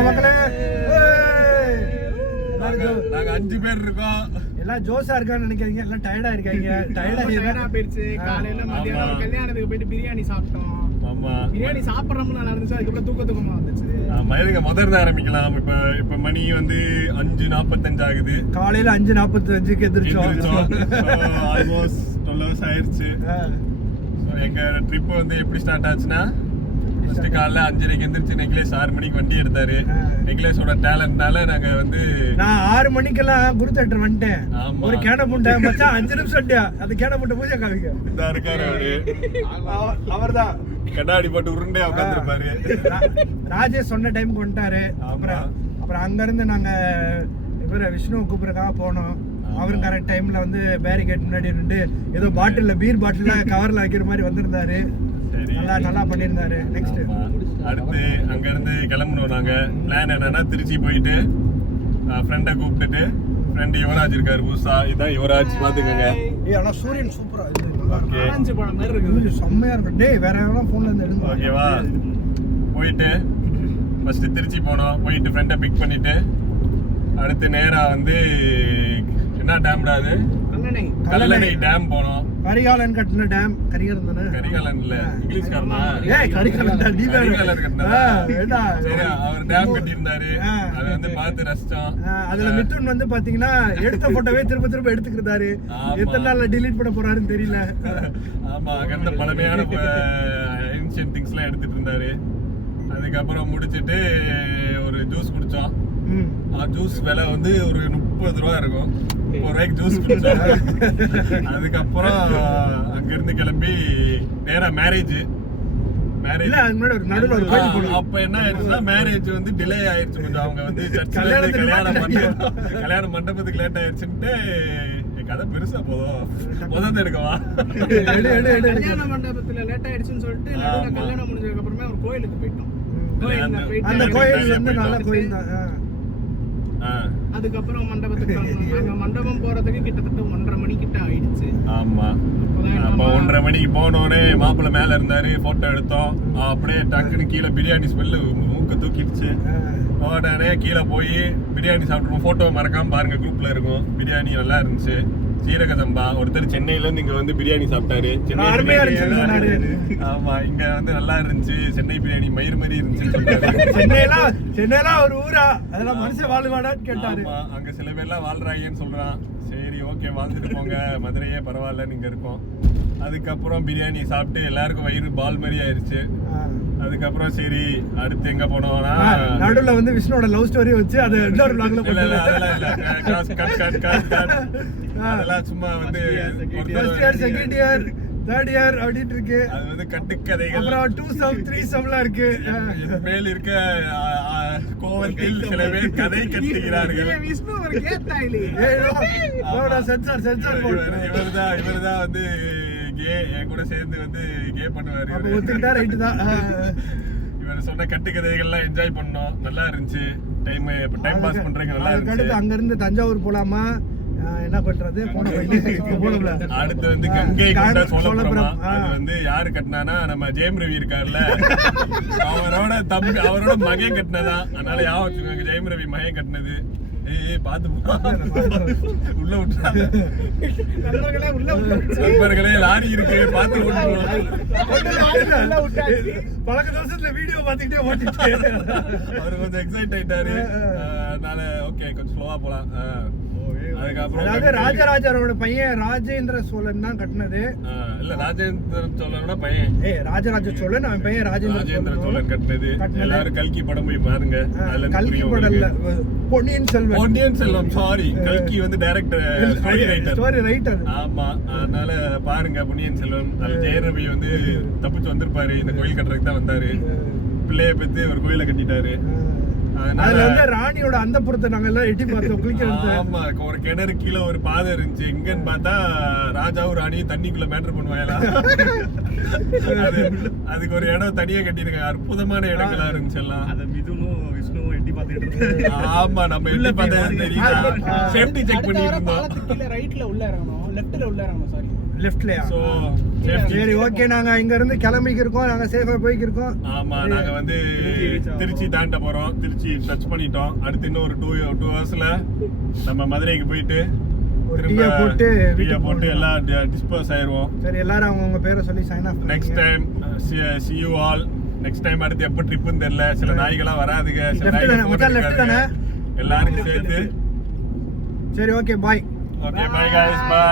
வாங்க மக்களே. நாங்க 5 பேர் இருக்கோம். எல்லாம் ஜோஷா இருக்கான்னு நினைக்கிறீங்க, எல்லாம் டயர்டா இருக்காங்க. டயர்டா போயிடுச்சு. காலையில மதியானம் கல்யாணத்துக்கு போயிட்டு பிரியாணி சாப்பிட்டோம். ஆமா, பிரியாணி சாப்பிடறோம்னு நல்லா இருந்துச்சு. அதுக்கப்புறம் தூக்கமா வந்துச்சு. மயிலுங்க முதல்ல ஆரம்பிக்கலாம். இப்ப மணி வந்து 5:45 ஆகுது. காலையில 5:45க்கு எந்திரிச்சோம். ஆல்மோஸ்ட் 12 hours ஆயிடுச்சு. எங்க ட்ரிப் வந்து எப்படி ஸ்டார்ட் ஆச்சுன்னா, ஃபர்ஸ்ட் காலைல 5:30க்கு எந்திரிச்சு நெக்லேஸ் 6 மணிக்கு வண்டி எடுத்தாரு. நெக்லேஸோட டேலண்ட்னால நாங்க வந்து நான் 6 மணிக்கெல்லாம் குரு தேட்டர் வந்துட்டேன். ஒரு கேன முண்டை மச்சான் 5 நிமிஷம் அந்த கேன முண்டை பூஜை காமிக்க இதா இருக்காரு அவரு. அவர்தான் கண்ணாடி போட்டு உருண்டே உட்காந்துருப்பாரு. ராஜேஷ் சொன்ன டைமுக்கு வந்துட்டாரு. அப்புறம் அங்க இருந்து நாங்க இவர விஷ்ணு கூப்பிடுறதுக்காக போனோம். அவரும் கரெக்ட் டைம்ல வந்து பேரிகேட் முன்னாடி நின்று ஏதோ பாட்டில்ல பீர் பாட்டில்ல கவர்ல வைக்கிற மாதிரி வந்திருந்தாரு. நல்லா பண்ணிருந்தாரு. நெக்ஸ்ட் அடுத்து அங்க இருந்து கிளம்பணும். நாங்க பிளான் என்னன்னா திருச்சி போயிட்டு ஃப்ரெண்டை கூப்பிட்டுட்டு, ஃப்ரெண்ட் யுவராஜ் இருக்காரு புதுசா. இதான் யுவராஜ், பாத்துக்கோங்க. ஆனா சூரியன் சூப்பரா இருக்கு. ஆரஞ்சு பழம் மாதிரி இருக்கு, செம்மையா இருக்கு. டேய் வேற எவனோ போன்ல இருந்து எடுங்க. ஓகேவா? போயிட்டு ஃபர்ஸ்ட் திருச்சி போனோம். போயிட்டு ஃப்ரெண்டை பிக் பண்ணிட்டு அடுத்து நேரா வந்து என்ன டேம்டா அது, கல்லணை டேம் போனோம். கரிகாலன் கட்டின டேம். கரிகாலன் தானே? கரிகாலன் இல்ல, இங்கிலீஷ்காரனா? கரிகாலன் தான். கரிகாலன் கட்டினா சரி, அவர் டேம் கட்டி இருந்தாரு. அதை வந்து பார்த்து ரசிச்சோம். அதுல மிதுன் வந்து பாத்தீங்கன்னா எடுத்த போட்டோவே திரும்ப எடுத்துக்கிறாரு. எத்தனை நாள்ல டிலீட் பண்ண போறாருன்னு தெரியல. ஆமா, அங்க பழமையான ஏன்ஷியன்ட் திங்ஸ் எல்லாம் எடுத்துட்டு இருந்தாரு. அதுக்கப்புறம் முடிச்சிட்டு ஒரு ஜூஸ் குடிச்சோம். ஜூஸ் விலை வந்து ஒரு 30 ரூபா இருக்கும். 1 ரூபாய்க்கு ஜூஸ் குடிச்சோம். அதுக்கப்புறம் அங்க இருந்து கிளம்பி நேரா மேரேஜ். அப்ப என்ன ஆயிடுச்சுன்னா, மேரேஜ் வந்து டிலே ஆயிடுச்சு கொஞ்சம். அவங்க வந்து கல்யாண மண்டபத்துக்கு லேட் ஆயிடுச்சுன்ட்டு கதை பெருசா போதும் முதல்ல எடுக்கவா. கல்யாண மண்டபத்துல லேட் ஆயிடுச்சுன்னு சொல்லிட்டு கல்யாணம் முடிஞ்சதுக்கு அப்புறமே ஒரு கோயிலுக்கு போயிட்டோம். அந்த கோயில் வந்து நல்ல கோயில் தான். அதுக்கப்புறம் மண்டபத்துக்கு நாங்க மண்டபம் போறதுக்கு கிட்டத்தட்ட 1:30 மணி கிட்ட ஆயிடுச்சு. ஆமா, அப்ப 1:30 மணிக்கு போனோடனே மாப்பிள்ளை மேல இருந்தாரு. போட்டோ எடுத்தோம். அப்படியே டக்குன்னு கீழே பிரியாணி ஸ்மெல்லு மூக்க தூக்கிடுச்சு. உடனே கீழே போய் பிரியாணி சாப்பிட்டுருவோம். போட்டோ மறக்காம பாருங்க, குரூப்ல இருக்கும். பிரியாணி நல்லா இருந்துச்சு. சீரக சம்பா. ஒருத்தர் சென்னையில இருந்து இங்க வந்து பிரியாணி சாப்பிட்டாரு. ஆமா, இங்க வந்து நல்லா இருந்துச்சு. சென்னை பிரியாணி மயிர் மாதிரி இருந்துச்சு. சென்னையில ஒரு ஊரா, அதெல்லாம் மனுஷன் வாழ்வாடான்னு கேட்டாரு. அங்க சில பேர்லாம் வாழ்றாங்கன்னு சொல்றான். சரி ஓகே, வாழ்ந்துட்டு போங்க, மதுரையே பரவாயில்லன்னு இங்க இருக்கோம். அதுக்கப்புறம் பிரியாணி சாப்பிட்டு எல்லாருக்கும் வயிறு பால் மாதிரி ஆயிருச்சு. அதுக்கப்புறம் சரி அடுத்து எங்க போனோம்னா, நடுவுல வந்து விஷ்ணுவோட லவ் ஸ்டோரி வச்சு அது இன்னொரு vlogல போடல. அதெல்லாம் சும்மா வந்து first year, second year, third year அப்படிட்டு இருக்கு. அது வந்து கட்டுக்கதைகள். அப்புறம் 2 சம் 3 சம்லாம் இருக்கு. மேல் இருக்க கோவத்தில் சில பேர் கதை கட்டுகிறார்கள். விஷ்ணு ஒரு கேட்டாயிலி. சென்சார் இவர்தான் வந்து கே, என் கூட சேர்ந்து வந்து கே பண்ணுவாரு. அப்ப ஒத்துக்கிட்டா ரைட் தான். இவர் சொன்ன கட்டுக்கதைகள்லாம் என்ஜாய் பண்ணோம். நல்லா இருந்துச்சு. டைம் பாஸ் பண்றதுக்கு நல்லா இருந்துச்சு. அங்க இருந்து தஞ்சாவூர் போலாமா, என்ன பண்றது, அடுத்து வந்து கங்கை கொண்ட சோழபுரம். அது வந்து யாரு கட்டினானா, நம்ம ஜெயம் ரவி இருக்காருல்ல, அவரோட மகன் கட்டினதா. அதனால யாவும் வச்சுக்கோங்க, ஜெயம் ரவி மகன் கட்டினது. பாத்து உள்ள விட்டுறாங்க நண்பர்களே, லாரி இருக்கு பாத்து. பழக்க தோசத்துல வீடியோ பாத்துக்கிட்டே ஓட்டிட்டு அவரு கொஞ்சம் எக்ஸைட் ஆயிட்டாரு. அதனால ஓகே, கொஞ்சம் ஸ்லோவா போலாம். அதுக்கப்புறம் ராஜராஜரோட பையன் ராஜேந்திர சோழன் தான் கட்டினது. இல்ல, ராஜேந்திர சோழனோட பையன் ராஜராஜ சோழன், அவன் பையன் ராஜேந்திர சோழன் கட்டினது. எல்லாரும் கல்கி படம் போய் பாருங்க. கல்கி படம் இல்ல, பொன்னியின் செல்வன். சாரி, கல்கி வந்து டைரக்டர், ஸ்டோரி ரைட்டர். ஆமா, அதனால பாருங்க பொன்னியின் செல்வன். அதுல ஜெயரவி வந்து தப்பிச்சு வந்திருப்பாரு. இந்த கோயில் கட்டுறதுக்கு தான் வந்தாரு. பிள்ளைய பெற்று ஒரு கோயிலை கட்டிட்டாரு. அதுல வந்து ராணியோட அந்த புறத்தை நாங்க எல்லாம் எட்டி பார்த்தோம், குளிக்கிறது. ஆமா, ஒரு கிணறு கீழே ஒரு பாதை இருந்துச்சு. எங்கன்னு பார்த்தா ராஜாவும் ராணியும் தண்ணிக்குள்ள மேட்டர் பண்ணுவாங்களா. அதுக்கு ஒரு இடம் தனியா கட்டிருக்காங்க. அற்புதமான இடங்களா இருந்துச்சு எல்லாம். அத மிதுனும் விஷ்ணுவும் எட்டி பார்த்துட்டு. ஆமா, நம்ம எட்டி பார்த்தா தெரியுமா, சேஃப்டி செக் பண்ணிட்டு இருந்தோம். பாலத்துக்கு கீழ ரைட்ல உள்ள இறங்கணும், லெஃப்ட்ல உள்ள இறங்கணும். சாரி, லெஃப்ட்லயா? சோ சரி ஓகே, நாங்க இங்க இருந்து கிளம்பிக்கு இருக்கோம், நாங்க சேஃபா போய்க்கு இருக்கோம். ஆமா, நாங்க வந்து திருச்சி தாண்ட போறோம். திருச்சி டச் பண்ணிட்டோம். அடுத்து இன்னும் ஒரு 2 ஹவர்ஸ்ல நம்ம மதுரைக்கு போயிட்டு டீயை போட்டு எல்லாம் டிஸ்போஸ் ஆயிருவோம். சரி, எல்லாரும் அவங்க பேரை சொல்லி sign off. Next time see you all. Next time அடுத்து எப்போ ட்ரிப்புன்னு தெரியல. சில நாய்களாம் வராதுங்க, சில லெஃப்ட் தானே எல்லாருக்கும் சேர்த்து. சரி okay, bye. Okay, bye guys, by.